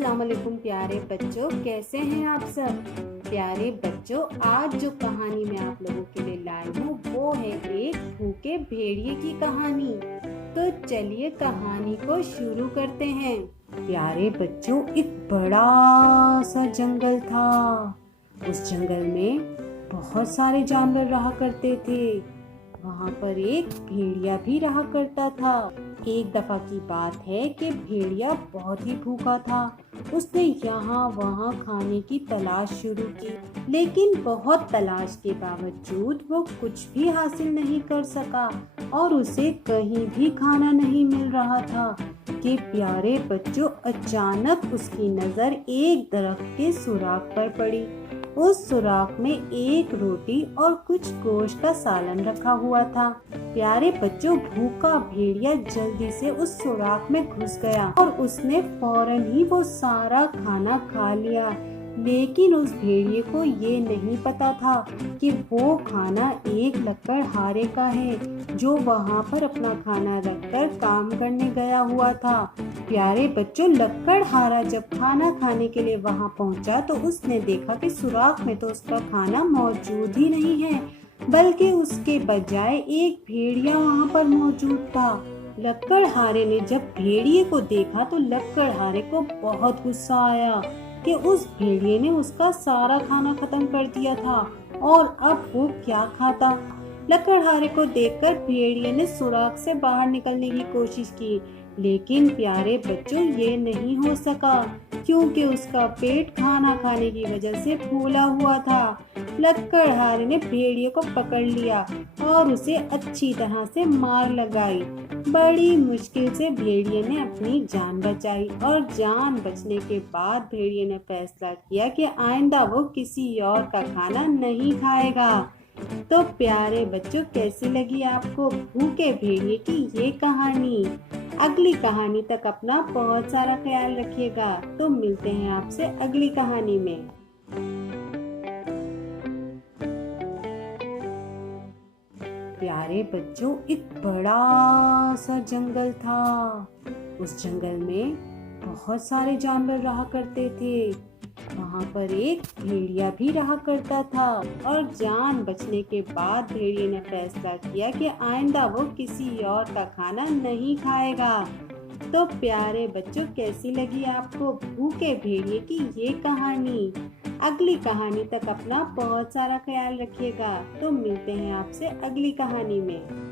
अस्सलाम वालेकुम प्यारे बच्चों, कैसे हैं आप सब। प्यारे बच्चों, आज जो कहानी मैं आप लोगों के लिए लाई हूँ वो है एक भूखे भेड़िए की कहानी। तो चलिए कहानी को शुरू करते हैं। प्यारे बच्चों, एक बड़ा सा जंगल था। उस जंगल में बहुत सारे जानवर रहा करते थे। वहाँ पर एक भेड़िया भी रहा करता था। एक दफा की बात है कि भेड़िया बहुत ही भूखा था। उसने यहाँ वहाँ खाने की तलाश शुरू की, लेकिन बहुत तलाश के बावजूद वो कुछ भी हासिल नहीं कर सका और उसे कहीं भी खाना नहीं मिल रहा था कि प्यारे बच्चों, अचानक उसकी नजर एक दरख्त के सुराख पर पड़ी। उस सुराख में एक रोटी और कुछ गोश्त का सालन रखा हुआ था। प्यारे बच्चों, भूखा भेड़िया जल्दी से उस सुराख में घुस गया और उसने फौरन ही वो सारा खाना खा लिया। लेकिन उस भेड़िए को ये नहीं पता था कि वो खाना एक लकड़हारे का है जो वहाँ पर अपना खाना रखकर काम करने गया हुआ था। प्यारे बच्चों, लकड़हारा जब खाना खाने के लिए वहाँ पहुँचा तो उसने देखा कि सुराख में तो उसका खाना मौजूद ही नहीं है, बल्कि उसके बजाय एक भेड़िया वहाँ पर मौजूद था। लकड़हारे ने जब भेड़िए को देखा तो लकड़हारे को बहुत गुस्सा आया कि उस भेड़िए ने उसका सारा खाना खत्म कर दिया था और अब वो क्या खाता। लकड़हारे को देखकर भेड़िए ने सुराख से बाहर निकलने की कोशिश की, लेकिन प्यारे बच्चों ये नहीं हो सका क्योंकि उसका पेट खाना खाने की वजह से फूला हुआ था। लकड़हारे ने भेड़िए को पकड़ लिया और उसे अच्छी तरह से मार लगाई। बड़ी मुश्किल से भेड़िए ने अपनी जान बचाई और जान बचने के बाद भेड़िए ने फैसला किया कि आइंदा वो किसी और का खाना नहीं खाएगा। तो प्यारे बच्चों, कैसी लगी आपको भूखे भेड़िए की ये कहानी। अगली कहानी तक अपना बहुत सारा ख्याल रखिएगा। तो मिलते हैं आपसे अगली कहानी में। प्यारे बच्चों, एक बड़ा सा जंगल था। उस जंगल में बहुत सारे जानवर रहा करते थे। वहाँ पर एक भेड़िया भी रहा करता था और जान बचने के बाद भेड़िए ने फैसला किया कि आइंदा वो किसी और का खाना नहीं खाएगा। तो प्यारे बच्चों, कैसी लगी आपको भूखे भेड़िए की ये कहानी। अगली कहानी तक अपना बहुत सारा ख्याल रखिएगा। तो मिलते हैं आपसे अगली कहानी में।